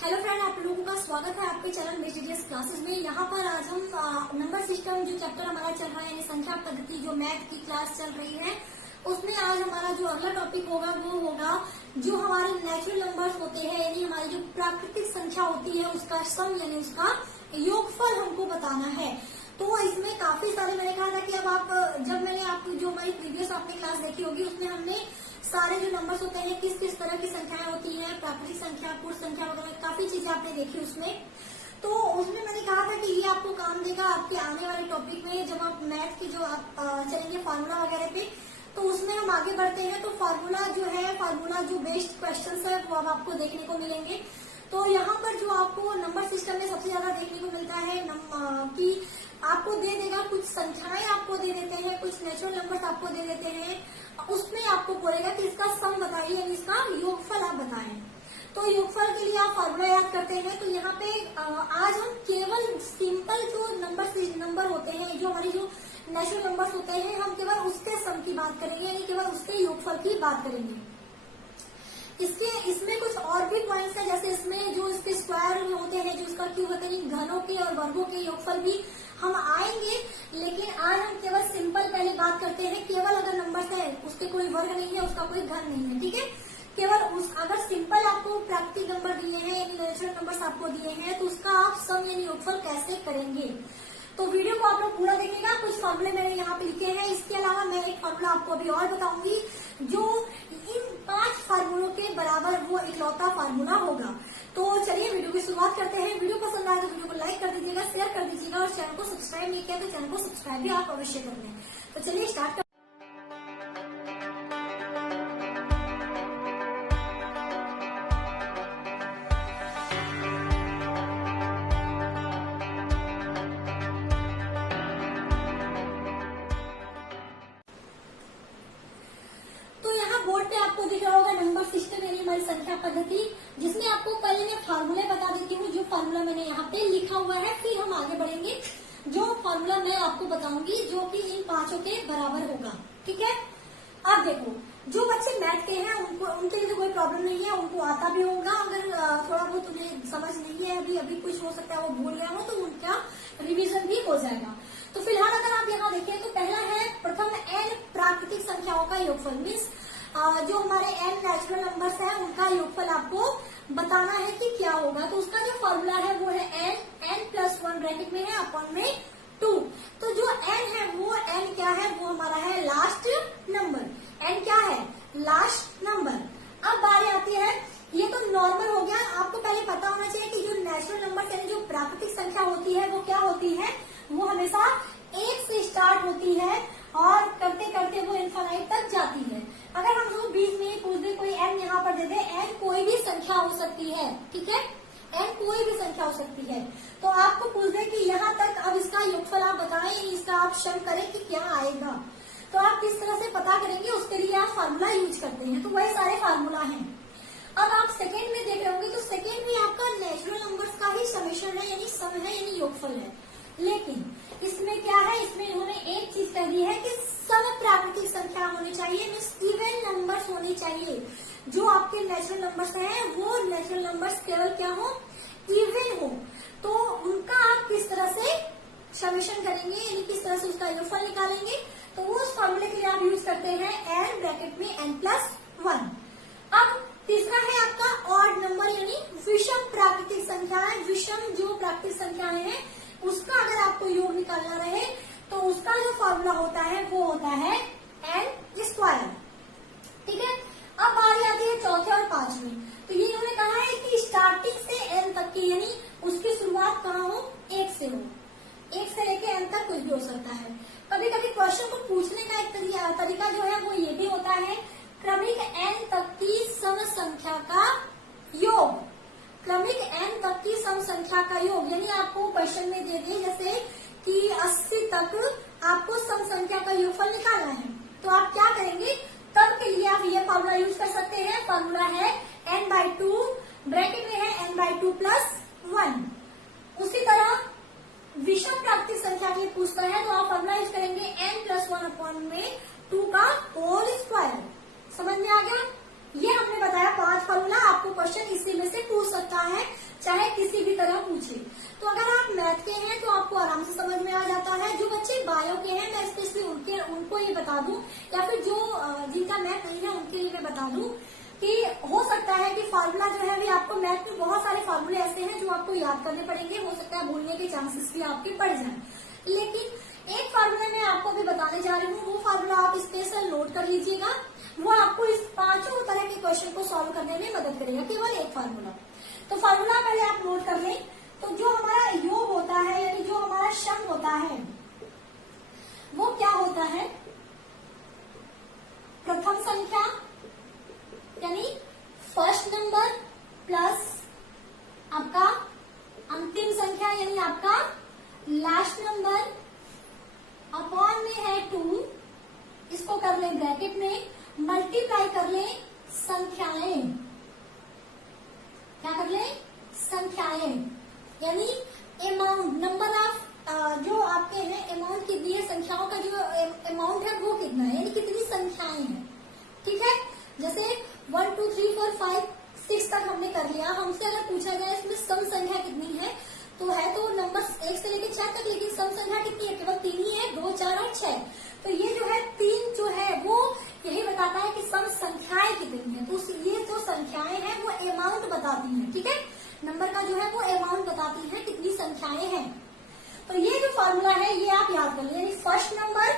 Hello friend, आप लोगों का स्वागत है आपके चैनल मेस्टीडियस क्लासेस में। यहाँ पर आज हम नंबर सिस्टम जो चैप्टर हमारा चल रहा है यानी संख्या पद्धति जो मैथ की क्लास चल रही है उसमें आज हमारा जो अगला टॉपिक होगा वो होगा जो हमारे नेचुरल नंबर्स होते हैं यानी हमारी जो प्राकृतिक संख्या होती है उसका सम यानी उसका योगफल हमको बताना है। तो इसमें काफी सारे मैंने कहा था कि अब मैंने आपको जो हमारी प्रीवियस आपने क्लास देखी होगी उसमें हमने सारे जो नंबर्स होते हैं किस किस तरह की संख्याएं होती हैं, प्राकृतिक संख्या, पूर्ण संख्या वगैरह काफी चीजें आपने देखी उसमें। तो उसमें मैंने कहा था कि ये आपको काम देगा आपके आने वाले टॉपिक में जब आप मैथ की जो आप चलेंगे फार्मूला वगैरह पे, तो उसमें हम आगे बढ़ते हैं तो फार्मूला जो बेस्ड क्वेश्चन है वो अब आपको देखने को मिलेंगे। तो यहाँ पर जो आपको नंबर सिस्टम में सबसे ज्यादा देखने को मिलता है कि आपको दे देगा कुछ संख्याएं आपको दे देते हैं, कुछ नेचुरल नंबर्स आपको दे देते हैं, उसमें आपको बोलेगा कि इसका सम बताइए यानी इसका योगफल आप बताएं। तो योगफल के लिए आप फार्मूला याद करते हैं। तो यहाँ पे आज हम केवल सिंपल जो नंबर होते हैं, जो हमारी जो नेचुरल नंबर्स होते हैं, हम केवल उसके सम की बात करेंगे यानी केवल उसके योगफल की बात करेंगे। इसमें कुछ और भी पॉइंट्स है, जैसे इसमें जो इसके स्क्वायर होते हैं, जो इसका क्यूब होते हैं, घनों के और वर्गों के योगफल भी हम आएंगे। लेकिन आज हम केवल सिंपल पहले बात करते हैं। केवल अगर नंबर्स है उसके कोई वर्ग नहीं है, उसका कोई घन नहीं है, ठीक है। केवल अगर सिंपल आपको प्राकृतिक नंबर दिए हैं यानी नेचुरल नंबर्स आपको दिए हैं तो उसका आप सम यानी योगफल कैसे करेंगे। तो वीडियो को आप लोग पूरा देखिएगा। कुछ फॉर्मूले मैंने यहाँ पे लिखे हैं, इसके अलावा मैं एक फॉर्मूला आपको अभी और बताऊंगी जो इन 5 फार्मूलों के बराबर वो इकलौता फार्मूला होगा। तो चलिए वीडियो की शुरुआत करते हैं। वीडियो पसंद आए तो वीडियो को लाइक कर दीजिएगा, शेयर कर दीजिएगा और चैनल को सब्सक्राइब नहीं किया तो चैनल को सब्सक्राइब भी आप अवश्य कर लें। तो चलिए स्टार्ट कर। बोर्ड पे आपको दिख रहा होगा नंबर सिस्टम यानी हमारी संख्या पद्धति, जिसमें आपको पहले मैं फार्मूले बता देती हूँ जो फार्मूला मैंने यहाँ पे लिखा हुआ है, फिर हम आगे बढ़ेंगे। जो फार्मूला मैं आपको बताऊंगी जो कि इन 5 के बराबर होगा, ठीक है। अब देखो, जो बच्चे मैथ के हैं उनके लिए तो कोई प्रॉब्लम नहीं है, उनको आता भी होगा। अगर थोड़ा बहुत उन्हें समझ नहीं है, अभी कुछ हो सकता है वो भूल गया हो तो उनका रिविजन भी हो जाएगा। तो फिलहाल अगर आप यहाँ देखें तो पहला है प्रथम n प्राकृतिक संख्याओं का योगफल, मीन्स जो हमारे n नेचुरल नंबर्स है उनका योगफल आपको बताना है कि क्या होगा। तो उसका जो फॉर्मूला है वो है n+1 ब्रैकेट में है अपॉन में 2। तो जो n है वो n क्या है, वो हमारा है लास्ट नंबर। n क्या है, लास्ट नंबर। अब बारी आती है, ये तो नॉर्मल हो गया। आपको पहले पता होना चाहिए कि जो नेचुरल नंबर यानी जो प्राकृतिक संख्या होती है वो क्या होती है, वो हमेशा 1 से स्टार्ट होती है और करते करते वो इनफाइनाइट तक जाती है। अगर हम लोग बीच में पूछ दे, कोई n यहाँ पर दे दे, n कोई भी संख्या हो सकती है, ठीक है, n कोई भी संख्या हो सकती है। तो आपको पूछ दे कि यहाँ तक अब इसका योगफल आप बताएं, इसका आप सम करें कि क्या आएगा। तो आप किस तरह से पता करेंगे, उसके लिए आप फार्मूला यूज करते हैं। तो वही सारे फार्मूला हैं। अब आप सेकेंड में देख रहे होंगे तो सेकेंड में आपका नेचुरल नंबर्स का ही समेशन है यानी सम है यानी योगफल है। लेकिन इसमें क्या है, इसमें इन्होंने एक चीज कह दी है कि सम प्राकृतिक संख्या होनी चाहिए, मीन्स इवन नंबर्स होनी चाहिए। जो आपके नेचुरल नंबर्स हैं वो नेचुरल नंबर्स केवल क्या हो, इवन हो। तो उनका आप किस तरह से समेशन करेंगे यानी किस तरह से उसका योगफल निकालेंगे, तो उस फॉर्मूले के लिए आप यूज करते हैं n ब्रैकेट में n+1। अब तीसरा है आपका ऑड नंबर यानी विषम प्राकृतिक संख्याएं। विषम जो प्राकृतिक संख्याएं हैं उसका अगर आपको योग निकालना रहे तो उसका जो फॉर्मूला होता है वो होता है n², ठीक है। अब बारी आती है चौथे और 5वें। तो ये इन्होंने कहा है कि स्टार्टिंग से n तक की यानी उसकी शुरुआत कहाँ हो, 1 से हो। 1 से लेके n तक कुछ भी हो सकता है। कभी कभी क्वेश्चन को पूछने का एक तरीका जो है वो ये भी होता है, क्रमिक n तक की सम संख्या का योग। क्रमिक n तक की सम संख्या का योग यानी आपको क्वेश्चन में दे दे जैसे कि 80 तक आपको सम संख्या का योगफल निकालना है, तो आप क्या करेंगे, तब के लिए आप ये फॉर्मूला यूज कर सकते हैं। फॉर्मूला है n/2 ब्रैकेट में है n/2+1। उसी तरह विषम प्राकृतिक संख्या के पूछता है तो आप फॉर्मूला यूज करेंगे n+1 अपॉन में 2 का होल स्क्वायर। समझ में आ गया। ये हमने बताया 5 फॉर्मूला, आपको क्वेश्चन इसी में से पूछ सकता है। बता दूं, या फिर जो जिनका मैथ नहीं है उनके लिए मैं बता दूं कि हो सकता है कि फार्मूला जो है भी आपको मैथ में बहुत सारे फार्मूले ऐसे हैं जो आपको याद करने पड़ेंगे, हो सकता है भूलने के चांसेस भी आपके बढ़ जाएं। लेकिन एक फार्मूला मैं आपको भी बताने जा रही हूँ, वो फार्मूला आप स्पेशल नोट कर लीजिएगा, वो आपको इस पांचों तरह के क्वेश्चन को सॉल्व करने में मदद करेगा, केवल एक फार्मूला। तो फार्मूला पहले आप नोट कर लें। तो जो हमारा योग होता है यानी जो हमारा सम होता है वो क्या होता है, प्रथम संख्या यानी फर्स्ट नंबर प्लस आपका अंतिम संख्या यानी आपका लास्ट नंबर अपॉन में है 2, इसको कर लें ब्रैकेट में, मल्टीप्लाई कर लें संख्याएं, क्या कर लें संख्याएं, यानी अमाउंट, नंबर ऑफ जो आपके हैं अमाउंट कितनी है, संख्याओं का जो अमाउंट है वो कितना है, यानी कितनी संख्याएं हैं। ठीक है, जैसे 1 2 3 4 5 6 तक हमने कर लिया। हमसे अगर पूछा जाए इसमें सम संख्या कितनी है, तो है तो नंबर 1 से लेकर 6 तक, लेकिन सम संख्या कितनी है, केवल 3 ही है, 2 4 और 6। तो ये जो है 3 जो है वो यही बताता है कि सम संख्याएं कितनी है। तो ये जो संख्याएं हैं वो अमाउंट बताती हैं। ठीक है, नंबर का जो है वो अमाउंट बताती है कितनी संख्याएं हैं। तो ये जो फॉर्मूला है ये आप याद कर लीजिए, first number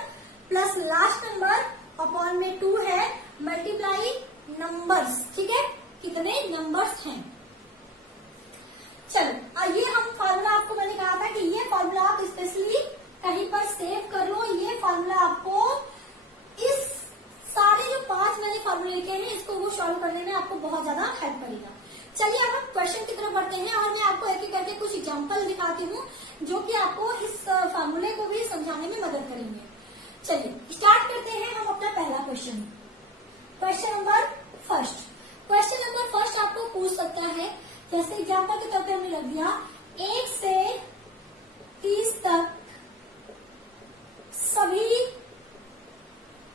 plus last number upon में 2 है, मल्टीप्लाई नंबर्स। ठीक है, कितने नंबर्स हैं। चलो ये हम फॉर्मूला आपको मैंने कहा था कि ये फॉर्मूला आप स्पेशली कहीं पर सेव कर लो। ये फॉर्मूला आपको इस सारे जो 5 मैंने फॉर्मूले लिखे हैं इसको वो सॉल्व करने में आपको बहुत ज्यादा हेल्प करेगा। चलिए अब हम क्वेश्चन की तरफ बढ़ते हैं और मैं आपको एक एक करके कुछ एग्जांपल दिखाती हूँ जो कि आपको इस फॉर्मूले को भी समझाने में मदद करेंगे। चलिए स्टार्ट करते हैं हम अपना पहला क्वेश्चन। क्वेश्चन नंबर फर्स्ट आपको पूछ सकता है, जैसे एग्जांपल के तौर पर हमने रख दिया 1 से 30 तक सभी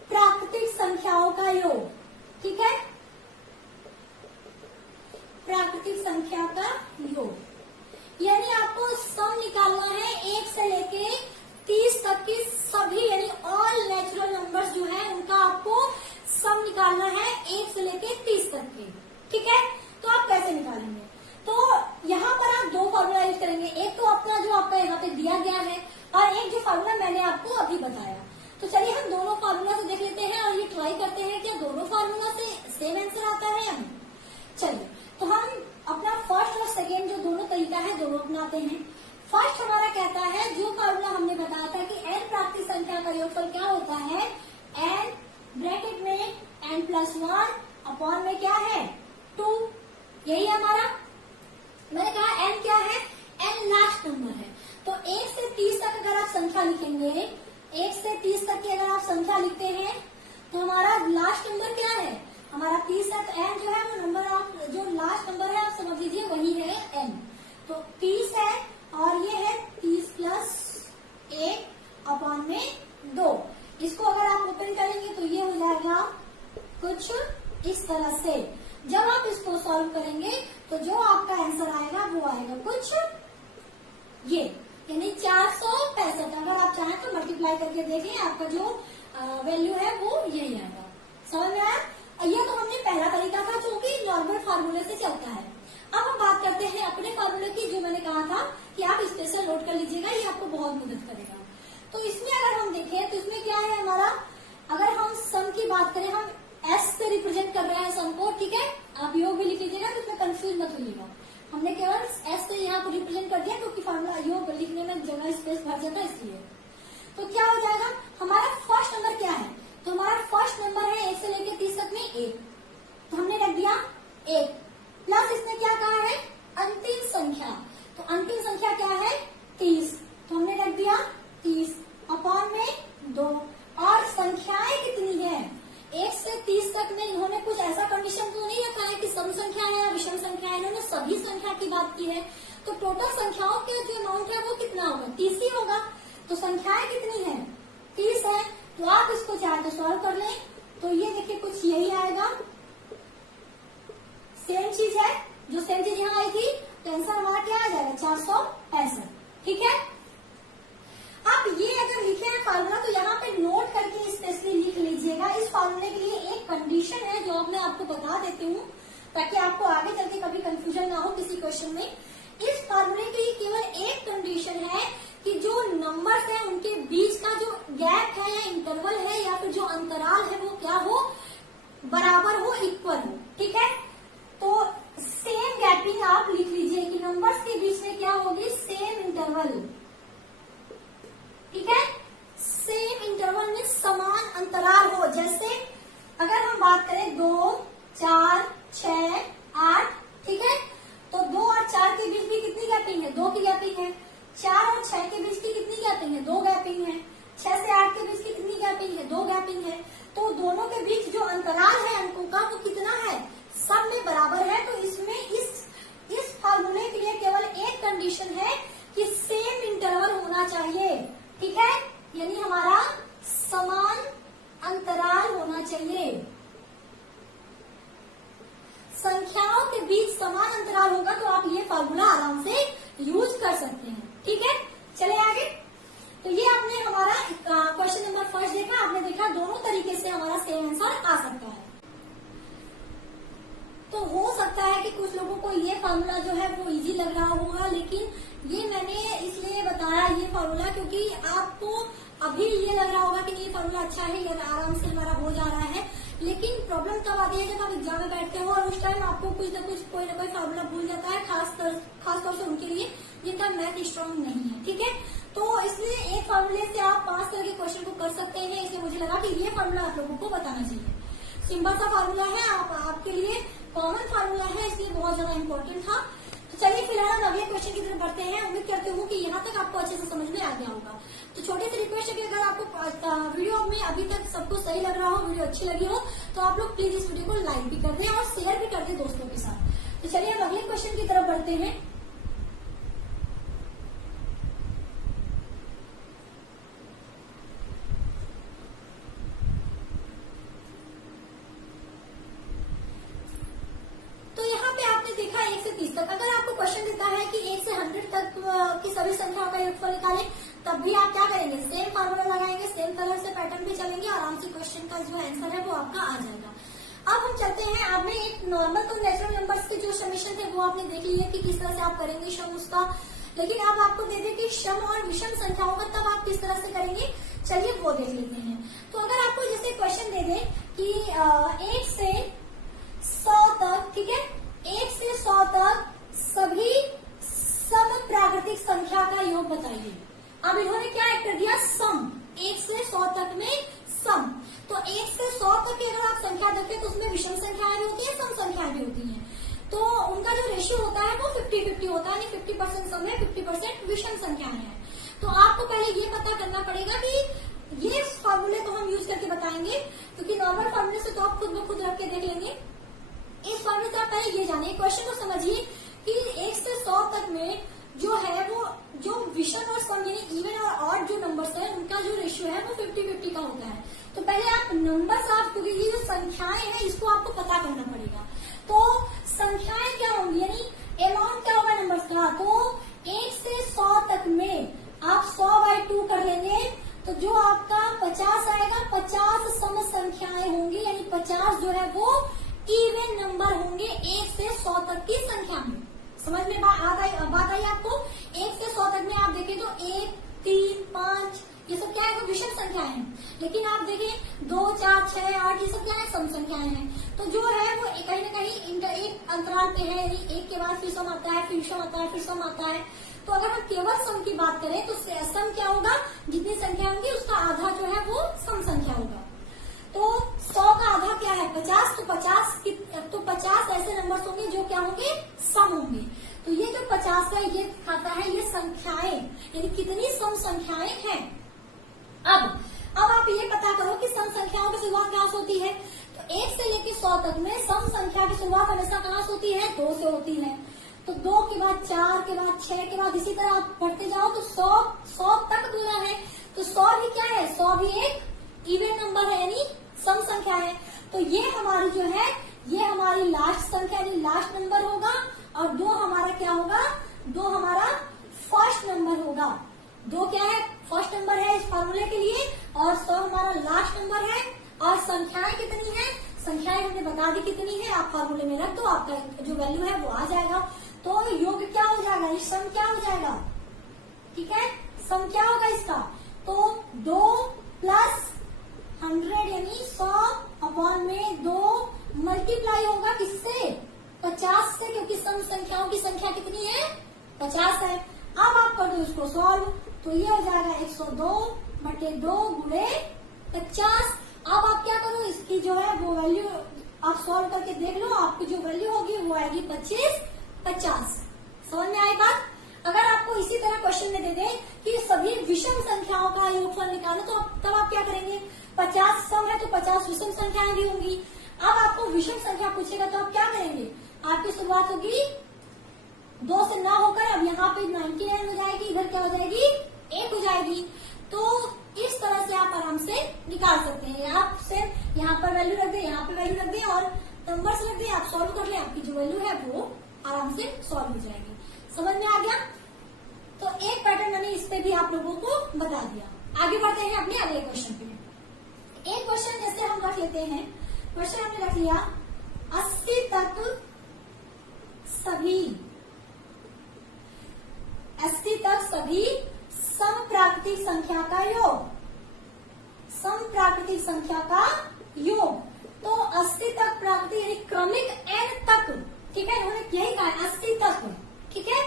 प्राकृतिक संख्याओं का योग। ठीक है, प्राकृतिक संख्या का योग, यानी आपको सम निकालना है 1 से लेके 30 तक की सभी यानी ऑल नेचुरल नंबर्स जो है उनका आपको सम निकालना है 1 से लेके 30 तक के। ठीक है, तो आप कैसे निकालेंगे, तो यहाँ पर आप 2 फॉर्मूला यूज करेंगे, एक तो अपना जो आपका यहाँ पे दिया गया है और एक जो फॉर्मूला मैंने आपको अभी बताया। तो चलिए हम दोनों फॉर्मूला से देख लेते हैं और ये ट्राई करते हैं कि दोनों फॉर्मूला से सेम आंसर आता है या नहीं। चलिए तो हम अपना फर्स्ट और सेकेंड जो दोनों तरीका है दोनों अपनाते हैं। फर्स्ट हमारा कहता है, जो फॉर्मूला हमने बताया था कि n प्राकृतिक संख्या का योगफल क्या होता है, n ब्रैकेट में n+1 अपॉन में क्या है 2, यही है हमारा। मैंने कहा n क्या है, n लास्ट नंबर है। तो 1 से 30 तक अगर आप संख्या लिखेंगे, 1 से 30 तक की अगर आप संख्या लिखते हैं तो हमारा लास्ट नंबर क्या है, हमारा 30 तक n जो है वो नंबर ऑफ जो लास्ट नंबर है आप समझ लीजिए वही है n। तो 30 है और ये है 30 + 1 अपॉन में 2। इसको अगर आप ओपन करेंगे तो ये हो जाएगा कुछ इस तरह से। जब आप इसको सॉल्व करेंगे तो जो आपका आंसर आएगा वो आएगा कुछ ये, यानी 465। अगर आप चाहें तो मल्टीप्लाई करके देखें, आपका जो वैल्यू है वो यही आएगा। समझ में आया। ये तो हमने पहला तरीका था जो कि नॉर्मल फार्मूले से चलता है। अब हम बात करते हैं अपने फार्मूले की, जो मैंने कहा था कि आप स्पेशल नोट कर लीजिएगा, ये आपको बहुत मदद करेगा। तो इसमें अगर हम देखें तो इसमें क्या है हमारा, अगर हम सम की बात करें, हम s से रिप्रेजेंट कर रहे हैं सम को। ठीक है, आप योग भी लिख लीजिएगा तो इसमें कंफ्यूज मत होइएगा। हमने केवल s से यहाँ को रिप्रेजेंट कर दिया क्योंकि फार्मूला योग लिखने में जगह स्पेस भर जाता है इसलिए। तो क्या हो जाएगा, हमारा फर्स्ट नंबर क्या है, तो हमारा फर्स्ट नंबर है 1 से लेकर 30 तक में 1, तो हमने रख दिया 1 प्लस इसमें क्या कहा है अंतिम संख्या, तो अंतिम संख्या क्या है 30, तो हमने रख दिया 30 अपॉन में 2। और संख्याएं कितनी है, 1 से 30 तक में इन्होंने कुछ ऐसा कंडीशन तो नहीं रखा है कि सम संख्या है या विषम संख्या है, इन्होंने सभी संख्या की बात की है। तो टोटल संख्याओं के जो अमाउंट है वो कितना होगा, 30 ही होगा। तो संख्याएं कितनी है 30 है। तो आप इसको चाहे तो सॉल्व कर लें, तो ये देखिए कुछ यही आएगा, सेम चीज है जो सेम चीज यहाँ आई थी। तो आंसर हमारा क्या आ जाएगा 465। ठीक है, आप ये अगर लिखे हैं फार्मूला तो यहाँ पे नोट करके स्पेशली आगे चल के कभी कंफ्यूजन ना हो किसी क्वेश्चन में। इस फार्मूले के लिए केवल एक कंडीशन है कि जो नंबर्स है उनके बीच का जो गैप है या इंटरवल है या फिर जो अंतराल है वो क्या हो, बराबर हो, इक्वल हो। ठीक है, तो सेम गैपिंग आप लिख लीजिए कि नंबर्स के बीच में क्या होगी, सेम इंटरवल। ठीक है, सेम इंटरवल में समान अंतराल हो। जैसे अगर हम बात करें 2, 4, 6, 8, ठीक है, तो 2 और 4 के बीच भी कितनी गैपिंग है, 2 की गैपिंग है। 4 और 6 के बीच की कितनी गैपिंग है, 2 गैपिंग है। 6 से 8 के बीच की कितनी गैपिंग है, 2 गैपिंग है। तो दोनों के बीच जो अंतराल है अंकों का वो कितना है, सब में बराबर है। तो इसमें इस फार्मूले के लिए केवल एक कंडीशन है कि सेम इंटरवल होना चाहिए। ठीक है, यानी हमारा समान अंतराल होना चाहिए। संख्याओं के बीच समान अंतराल होगा तो आप ये फार्मूला आराम से यूज कर सकते हैं। ठीक है, चले आगे। तो ये आपने हमारा क्वेश्चन नंबर फर्स्ट देखा, आपने देखा दोनों तरीके से हमारा सेम आंसर आ सकता है। तो हो सकता है कि कुछ लोगों को ये फार्मूला जो है वो इजी लग रहा होगा, लेकिन ये मैंने इसलिए बताया ये फार्मूला क्योंकि आपको अभी ये लग रहा होगा कि ये फार्मूला अच्छा है, ये आराम से हमारा हो जा रहा है। लेकिन प्रॉब्लम तब आती है जब आप एग्जाम में बैठते हो और उस टाइम आपको कुछ ना कुछ कोई ना कोई फार्मूला भूल जाता है, खासतौर से उनके लिए जिनका मैथ स्ट्रांग नहीं है। ठीक है, तो इसलिए एक फार्मूले से आप 5 तरह के क्वेश्चन को कर सकते हैं। इसलिए मुझे लगा कि ये फार्मूला आप लोगों को बताना चाहिए। सिंपल सा फार्मूला है, आपके लिए कॉमन फार्मूला है, इसलिए बहुत ज्यादा इम्पोर्टेंट था। तो चलिए फिलहाल हम अगले क्वेश्चन की तरफ बढ़ते हैं। उम्मीद करती हूँ कि यहाँ तक आपको अच्छे से समझ में आ गया होगा। तो छोटे से रिक्वेस्ट है कि अगर आपको वीडियो में अभी तक सबको सही लग रहा हो, वीडियो अच्छी लगी हो, तो आप लोग प्लीज इस वीडियो को लाइक भी कर दें और शेयर भी कर दें दोस्तों के साथ। तो चलिए हम अगले क्वेश्चन की तरफ बढ़ते हैं। तो यहाँ पे आपने देखा 1 से 30 तक। अगर आपको क्वेश्चन देता है कि 1 से 100 तक की सभी संख्याओं का योगफल निकालें, तब भी आप क्या करेंगे, सेम फार्मूला लगाएंगे, सेम कलर से पैटर्न पे चलेंगे, आराम से क्वेश्चन का जो आंसर है वो आपका आ जाएगा। अब हम चलते हैं, आपने एक नॉर्मल तो नेचुरल नंबर्स के जो समेशन थे वो आपने देख लिया कि किस तरह से आप करेंगे सम उसका। लेकिन अब आपको दे दे कि सम और विषम संख्याओं का तब आप किस तरह से करेंगे, चलिए वो देख लेते हैं। तो अगर आपको जैसे क्वेश्चन दे दे कि 1 से 100 तक, ठीक है, 1 से 100 तक सभी सम प्राकृतिक संख्या का योग बताइए। अब इन्होंने क्या कर दिया, सम, 1 से 100 तक में सम। तो 1 से 100 तक की अगर आप संख्या देखें तो उसमें विषम संख्याएं भी होती है, सम संख्याएं भी होती हैं। तो उनका जो रेशियो होता है वो 50-50 होता है, 50% सम है, 50% विषम संख्याएं हैं। तो आपको पहले ये पता करना पड़ेगा कि ये फॉर्मूले तो हम यूज करके बताएंगे, क्योंकि नॉर्मल फॉर्मूले से तो आप खुद ब खुद रख के देख लेंगे। इस फॉर्मूले से आप पहले ये जानिए, क्वेश्चन को समझिए कि 1 से 100 तक में जो है वो जो विषम और सम यानी इवन और ऑड जो नंबर्स है उनका जो रेशियो है वो 50-50 का होता है। तो पहले आप नंबर्स आप, क्योंकि ये जो संख्याएं हैं इसको आपको पता करना पड़ेगा। तो संख्याएं क्या होंगी, यानी अमाउंट क्या होगा नंबर्स का। तो 1 से 100 तक में आप 100/2 कर लेंगे तो जो आपका 50 आएगा, 50 सम संख्याएं होंगी, यानी 50 जो है वो इवन नंबर होंगे 1 से 100 तक की संख्या में। समझ में बात आई आपको। 1 से 100 तक में आप देखें तो 1, 3, 5 ये सब क्या है, वो विषम संख्याएं हैं। लेकिन आप देखें 2, 4, 6, 8 ये सब क्या है, सम संख्याएं हैं। तो जो है वो कहीं ना कहीं एक अंतराल पे है, यानी एक के बाद फिर सम आता है, फिर सम आता है, फिर सम आता है। तो अगर हम केवल सम की बात करें तो सम क्या होगा, जितनी संख्या होंगी उसका आधा जो है वो सम संख्या होगा। तो 100 का आधा क्या है, 50। तो 50 ऐसे नंबर्स होंगे जो क्या होंगे, सम होंगे। तो ये जो 50 है ये खाता है ये संख्याएं, यानी कितनी सम संख्याएं हैं। अब आप ये पता करो कि सम संख्याओं की शुरुआत कहाँ से होती है। तो 1 से लेकर 100 तक में सम संख्या की शुरुआत हमेशा कहाँ से होती है, 2 से होती है। तो 2 के बाद 4 के बाद 6 के बाद इसी तरह आप बढ़ते जाओ तो 100 तक दूना है। तो 100 भी क्या है, 100 भी एक इवन नंबर है, यानी सम संख्या है। तो ये हमारी जो है ये हमारी लास्ट संख्या यानी लास्ट नंबर होगा, और 2 हमारा क्या होगा, 2 हमारा फर्स्ट नंबर होगा। 2 क्या है, फर्स्ट नंबर है इस फॉर्मूले के लिए, और 100 हमारा लास्ट नंबर है। और संख्याएं कितनी है, संख्याएं हमने बता दी कितनी है, आप फार्मूले में रख दो, आपका जो वैल्यू है वो आ जाएगा। तो योग क्या हो जाएगा, ये सम क्या हो जाएगा, ठीक है, सम क्या होगा इसका, तो 2 प्लस 100 यानी 100 अपॉन में 2 मल्टीप्लाई होगा किससे, 50 से, क्योंकि सम संख्याओं की संख्या कितनी है, 50 है। अब आप कर दो इसको सॉल्व, तो ये हो जाएगा 102/2 गुणे 50। अब आप क्या करो, इसकी जो है वो वैल्यू आप सॉल्व करके देख लो, आपकी जो वैल्यू होगी वो आएगी 25/50। समझ में आई बात। अगर आपको इसी तरह क्वेश्चन में दे दे कि सभी विषम संख्याओं का योगफल निकालो, तो तब आप क्या करेंगे, 50 सम है तो 50 विषम संख्याएं भी होंगी। अब आपको विषम संख्या पूछेगा तो आप क्या करेंगे, आपकी शुरुआत होगी 2 से ना होकर अब यहाँ पे 99 हो जाएगी, इधर क्या हो जाएगी 1 हो जाएगी। तो इस तरह से आप आराम से निकाल सकते हैं। आप सिर्फ यहाँ पर वैल्यू रख दे, यहाँ पे वैल्यू रख दे और नंबर्स रख दे, आप सॉल्व कर ले, आपकी जो वैल्यू है वो आराम से सॉल्व हो जाएगी। समझ में आ गया। तो एक पैटर्न मैंने इस पे भी आप लोगों को बता दिया। आगे बढ़ते हैं अपने अगले क्वेश्चन पे। एक क्वेश्चन जैसे हम रख लेते हैं, क्वेश्चन हमने रख लिया 80 तक सभी समप्राकृतिक संख्या का योग, समप्राकृतिक संख्या का योग। तो 80 तक प्राकृतिक यानी क्रमिक n तक, ठीक है, इन्होंने यही कहा 80 तक, ठीक है।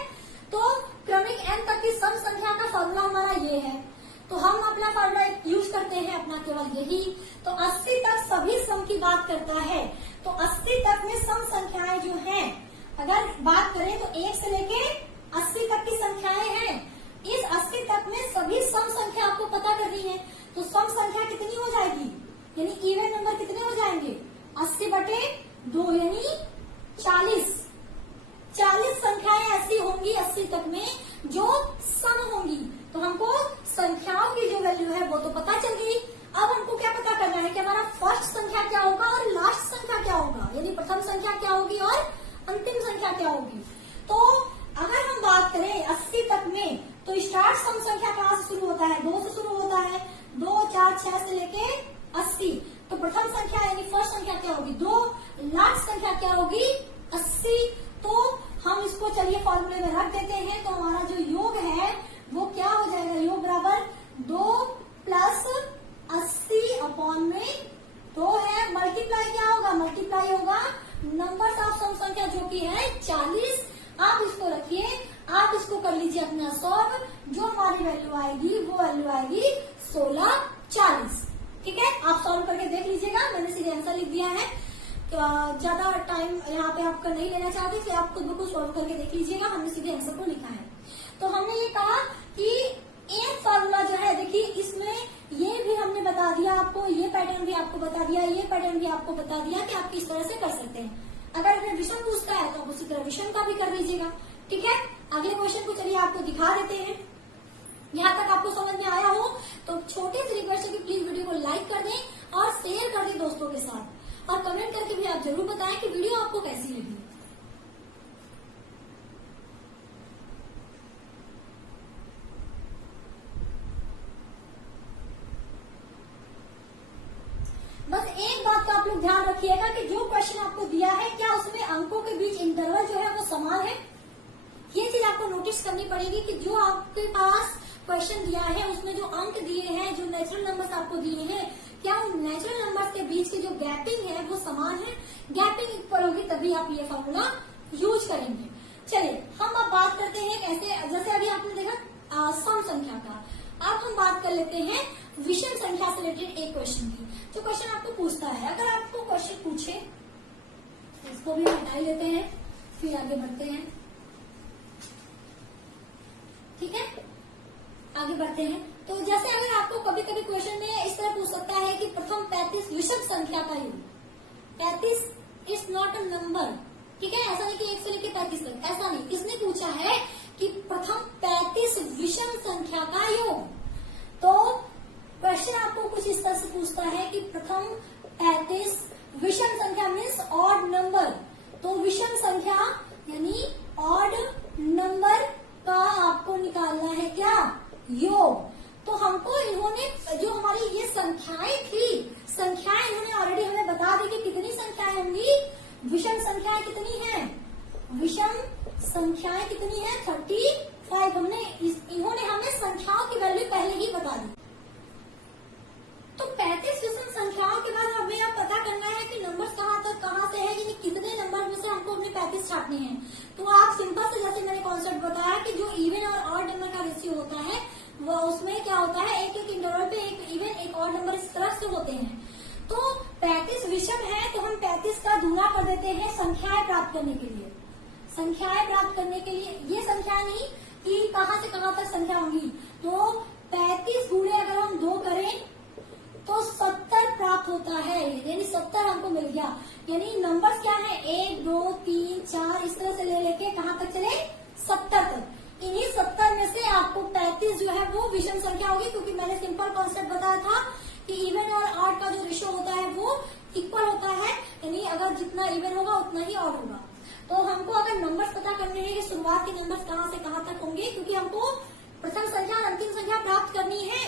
तो क्रमिक n तक की सम संख्या का फॉर्मूला हमारा ये है, तो हम अपना फॉर्मूला यूज करते हैं अपना केवल यही। तो 80 तक सभी सम की बात करता है, तो 80 तक में सम संख्याएं जो हैं, अगर बात करें तो 1 से लेके 80 तक की संख्याएं हैं। इस 80 तक में सभी सम संख्या आपको पता करनी है, तो सम संख्या कितनी हो जाएगी, यानी इवन नंबर कितने हो जाएंगे, 80/2 यानी 40। 40 संख्याएं ऐसी होंगी 80 तक में जो सम होंगी। तो हमको संख्याओं की जो वैल्यू है वो तो पता चल गई। अब हमको क्या पता करना है कि हमारा फर्स्ट संख्या क्या होगा और लास्ट संख्या क्या होगा, यानी प्रथम संख्या क्या होगी और अंतिम संख्या क्या होगी। तो अगर हम बात करें 80 तक में, तो स्टार्ट सम संख्या कहाँ से शुरू होता है, 2 से शुरू होता है, 2, 4, 6 से लेके 80। तो प्रथम संख्या यानी फर्स्ट संख्या क्या होगी 2, लास्ट संख्या क्या होगी 80। तो हम इसको चलिए फॉर्मूले में रख देते हैं। तो हमारा जो योग है वो क्या हो जाएगा, योग बराबर 2 प्लस 80 अपॉन में 2 है, मल्टीप्लाई क्या होगा, मल्टीप्लाई होगा नंबर ऑफ सम संख्या जो कि है 40। आप इसको रखिए, आप इसको कर लीजिए अपना सॉल्व, जो हमारी वैल्यू आएगी वो वैल्यू आएगी 1640। ठीक है, आप सॉल्व करके देख लीजिएगा, मैंने सीधे आंसर लिख दिया है। ज्यादा टाइम यहाँ पे आपका नहीं लेना चाहते, इसलिए आप खुद को सॉल्व करके देख लीजिएगा, हमने सीधे आंसर को लिखा है। तो हमने ये कहा कि एक फॉर्मूला जो है, देखिए इसमें ये भी हमने बता दिया आपको, ये पैटर्न भी आपको बता दिया, ये पैटर्न भी आपको बता दिया कि आप किस तरह से कर सकते हैं। अगर हमें विषम पूछता है तो आप उसी तरह विषम का भी कर दीजिएगा। ठीक है, अगले क्वेश्चन को चलिए आपको दिखा देते हैं। यहाँ तक आपको समझ में आया हो तो छोटे से रिक्वेस्ट है कि प्लीज वीडियो को लाइक कर दें और शेयर कर दें दोस्तों के साथ, और कमेंट करके भी आप जरूर बताएं कि वीडियो आपको कैसी लगी। बस एक बात का आप लोग ध्यान रखिएगा कि जो क्वेश्चन आपको दिया है क्या उसमें अंकों के बीच इंटरवल जो है वो समान है। ये चीज आपको नोटिस करनी पड़ेगी कि जो आपके पास क्वेश्चन दिया है उसमें जो अंक दिए हैं, जो नेचुरल नंबर्स आपको दिए हैं, क्या उन नेचुरल नंबर्स के बीच की जो गैपिंग है वो समान है। गैपिंग इक्वल होगी तभी आप ये फॉर्मूला यूज करेंगे। चलिए हम अब बात करते हैं कैसे, जैसे अभी आपने देखा सम संख्या का, अब हम बात कर लेते हैं विषम संख्या से रिलेटेड एक क्वेश्चन की। जो क्वेश्चन आपको पूछता है, अगर आपको क्वेश्चन पूछे, इसको भी हटा लेते हैं फिर आगे बढ़ते हैं। ठीक है, आगे बढ़ते हैं। तो जैसे अगर आपको कभी कभी क्वेश्चन में इस तरह पूछ सकता है कि प्रथम 35 विषम संख्या का योग, 35 इज नॉट अ नंबर। ठीक है, ऐसा नहीं कि 1 से लेकर 35 तक, ऐसा नहीं। इसने पूछा है कि प्रथम 35 विषम संख्या का योग। तो क्वेश्चन आपको कुछ इस तरह से पूछता है कि प्रथम 35 विषम संख्या मीन्स ऑड नंबर। तो विषम संख्या यानी ऑड नंबर का आपको निकालना है क्या, योग। तो हमको इन्होंने जो हमारी ये संख्याएं थी, संख्याएं इन्होंने ऑलरेडी हमें बता दी कि कितनी संख्याएं कितनी है 35। इन्होंने हमें संख्याओं की वैल्यू पहले ही बता दी। तो 35 विषम संख्याओं के बाद हमें अब पता करना है कि नंबर्स कहाँ से है, यानी कितने नंबर में से हमको अपने 35 छाटने हैं। तो आप सिंपल से, जैसे मैंने कॉन्सेप्ट बताया कि जो इवन और ऑड नंबर का रेशियो होता है वो उसमें क्या होता है, एक एक इंटरवल पे एक इवन एक ऑड नंबर इस तरह से होते हैं। तो 35 विषम है तो हम 35 का गुणा कर देते हैं संख्याएं प्राप्त करने के लिए। संख्याएं प्राप्त करने के लिए ये संख्या नहीं कि कहाँ से कहाँ तक संख्या होंगी, तो 35 गुणे अगर हम 2 करें तो 70 प्राप्त होता है, यानी 70 हमको मिल गया। यानी नंबर्स क्या है 1 2 3 4 इस तरह से ले लेके कहाँ तक चले 70 तक। इन्हीं 70 में से आपको 35 जो है वो विषम संख्या होगी, क्योंकि मैंने सिंपल कॉन्सेप्ट बताया था कि इवन और ऑड का जो रेशियो होता है वो इक्वल होता है, यानी अगर जितना इवन होगा उतना ही ऑड होगा। तो हमको अगर नंबर्स पता करने हैं कि शुरुआत के नंबर्स कहाँ से कहाँ तक होंगे, क्योंकि हमको प्रथम संख्या और अंतिम संख्या प्राप्त करनी है,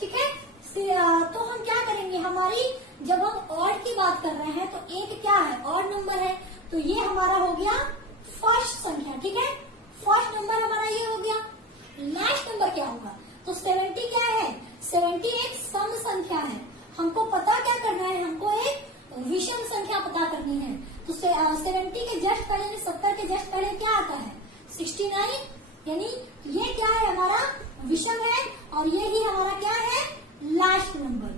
ठीक है। तो हम क्या करेंगे, हमारी जब हम ऑड की बात कर रहे हैं तो एक क्या है ऑड नंबर है, तो ये हमारा हो गया फर्स्ट संख्या, ठीक है। फर्स्ट नंबर हमारा ये हो गया। लास्ट नंबर क्या होगा, तो 70 क्या है, 70 एक सम संख्या है। हमको पता क्या करना है, हमको एक विषम संख्या पता करनी है। तो 70 के जस्ट पहले, 70 के जस्ट पहले क्या आता है 69, यानी ये क्या है हमारा विषम है और ये ही हमारा क्या है लास्ट नंबर।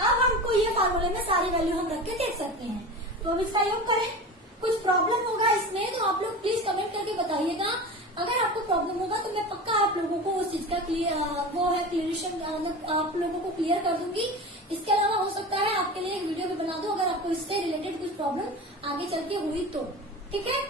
अब हमको ये फार्मूले में सारी वैल्यू हम रख के देख सकते हैं। तो अब इसका योग करें। कुछ प्रॉब्लम होगा इसमें तो आप लोग प्लीज कमेंट करके बताइएगा। अगर आपको प्रॉब्लम होगा तो मैं पक्का आप लोगों को उस चीज का क्लियरेशन आप लोगों को क्लियर कर दूंगी। इसके अलावा हो सकता है आपके लिए एक वीडियो भी बना दूं अगर आपको इससे रिलेटेड कुछ प्रॉब्लम आगे चल के हुई तो, ठीक है।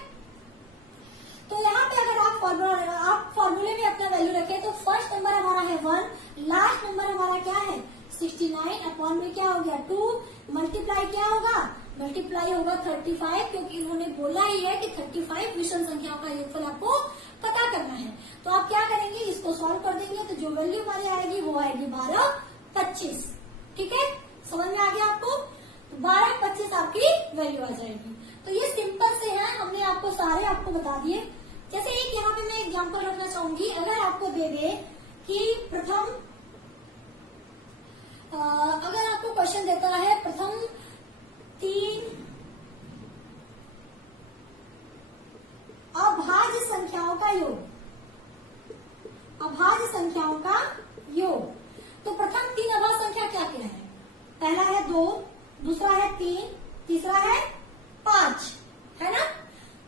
तो यहाँ पे अगर आप फॉर्मूले में अपना वैल्यू रखें तो फर्स्ट नंबर हमारा है 1, लास्ट नंबर हमारा क्या है 69, अपॉन में क्या हो गया 2, मल्टीप्लाई क्या होगा, मल्टीप्लाई होगा 35, क्योंकि उन्होंने बोला ही है कि 35 विषम संख्याओं का योगफल आपको पता करना है। तो आप क्या करेंगे, इसको सॉल्व कर देंगे तो जो वैल्यू हमारी आएगी वो आएगी 1225, ठीक है। समझ में आ गया आपको, तो 1225 आपकी वैल्यू आ जाएगी। तो ये सिंपल से है, हमने आपको सारे आपको बता दिए। जैसे एक यहाँ पे मैं एग्जांपल रखना चाहूंगी, अगर आपको दे दे कि प्रथम अगर आपको क्वेश्चन देता है प्रथम 3 अभाज्य संख्याओं का योग, अभाज्य संख्याओं का योग, तो प्रथम 3 अभाज्य संख्या क्या क्या है, पहला है 2, दूसरा है 3, तीसरा है 5, है ना।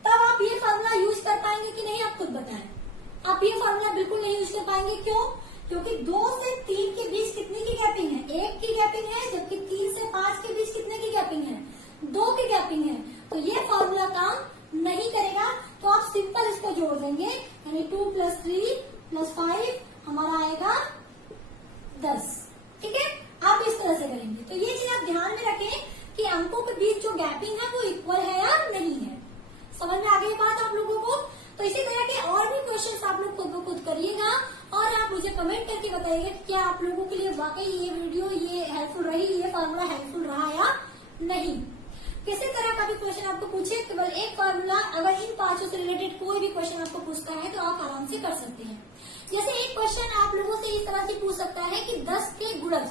तब आप ये फार्मूला यूज कर पाएंगे कि नहीं आप खुद बताएं। आप ये फार्मूला बिल्कुल नहीं यूज कर पाएंगे, क्यों, क्योंकि 2 से 3 के बीच कितनी की गैपिंग है, 1 की गैपिंग है, जबकि 3 से 5 के बीच कितने की गैपिंग है, 2 की गैपिंग है। तो ये फार्मूला काम नहीं करेगा। तो आप सिंपल इसको जोड़ देंगे, यानी 2 + 3 + 5 हमारा आएगा 10, ठीक है। आप इस तरह से करेंगे। तो ये चीज आप ध्यान में रखें कि अंकों के बीच जो गैपिंग है वो इक्वल है या नहीं है। समझ में आ गई बात आप लोगों को। तो इसी तरह के और भी क्वेश्चंस आप लोग खुद ब खुद करिएगा और आप मुझे कमेंट करके बताइएगा कि क्या आप लोगों के लिए वाकई ये वीडियो ये हेल्पफुल रही, ये फार्मूला हेल्पफुल रहा या नहीं। किसी तरह का भी क्वेश्चन आपको पूछे, केवल एक फार्मूला, अगर इन 5 से रिलेटेड कोई भी क्वेश्चन आपको पूछता है तो आप आराम से कर सकते हैं। जैसे एक क्वेश्चन आप लोगों से इस तरह से पूछ सकता है कि 10 के गुणज,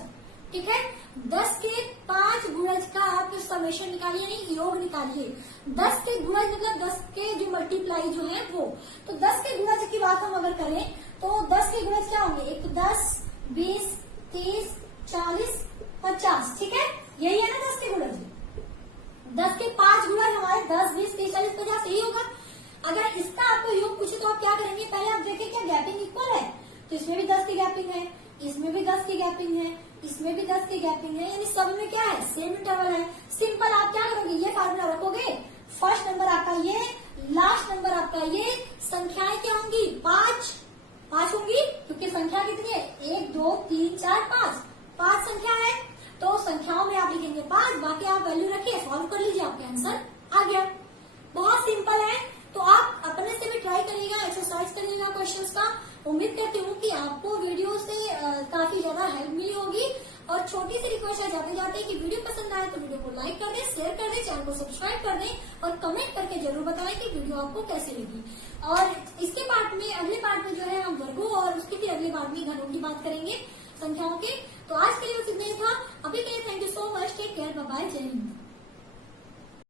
ठीक है, 10 के 5 गुणज का आप समेशन निकालिए, यानी योग निकालिए। 10 के गुणज मतलब 10 के जो मल्टीप्लाई जो है वो, तो 10 के गुणज की बात हम अगर करें तो 10 के गुणज क्या होंगे, एक 10, 20, 30, 40, 50, ठीक है, यही है ना 10 के गुणज। 10 के 5 गुणज हमारे 10, 20, 30, 40, 50 यही होगा। अगर इसका आपको योग पूछे तो आप क्या करेंगे, पहले आप देखें क्या गैपिंग इक्वल है, तो इसमें भी 10 की गैपिंग है, इसमें भी 10 की गैपिंग है, इसमें भी 10 की गैपिंग है, यानी सब में क्या है सेम इंटरवल है। सिंपल आप क्या करोगे, ये फार्मूला रखोगे, फर्स्ट नंबर आपका ये, लास्ट नंबर आपका ये, संख्याएं क्या होंगी 5 होंगी, क्योंकि संख्या कितनी है 1 2 3 4 5 संख्या है। तो संख्याओं में आप लिखेंगे 5, बाकी आप वैल्यू रखिए, सॉल्व कर लीजिए, आपके आंसर आ गया। बहुत सिंपल है। तो आप अपने से भी ट्राई करिएगा, एक्सरसाइज करिएगा क्वेश्चंस का। उम्मीद करती हूँ कि आपको वीडियो से काफी ज्यादा हेल्प मिली होगी। और छोटी सी रिक्वेस्ट है जाते जाते कि वीडियो पसंद आए तो वीडियो को लाइक कर दें, शेयर कर दें, चैनल को सब्सक्राइब कर दें और कमेंट करके जरूर बताएं कि वीडियो वीडियो आपको कैसी लगी। और इसके पार्ट में, अगले पार्ट में जो है हम वर्गों और उसके फिर अगले पार्ट में घनों की बात करेंगे, संख्याओं के। तो आज के लिए बस इतना ही था। अभी के लिए thank you so much, take care, bye bye, जय हिंद।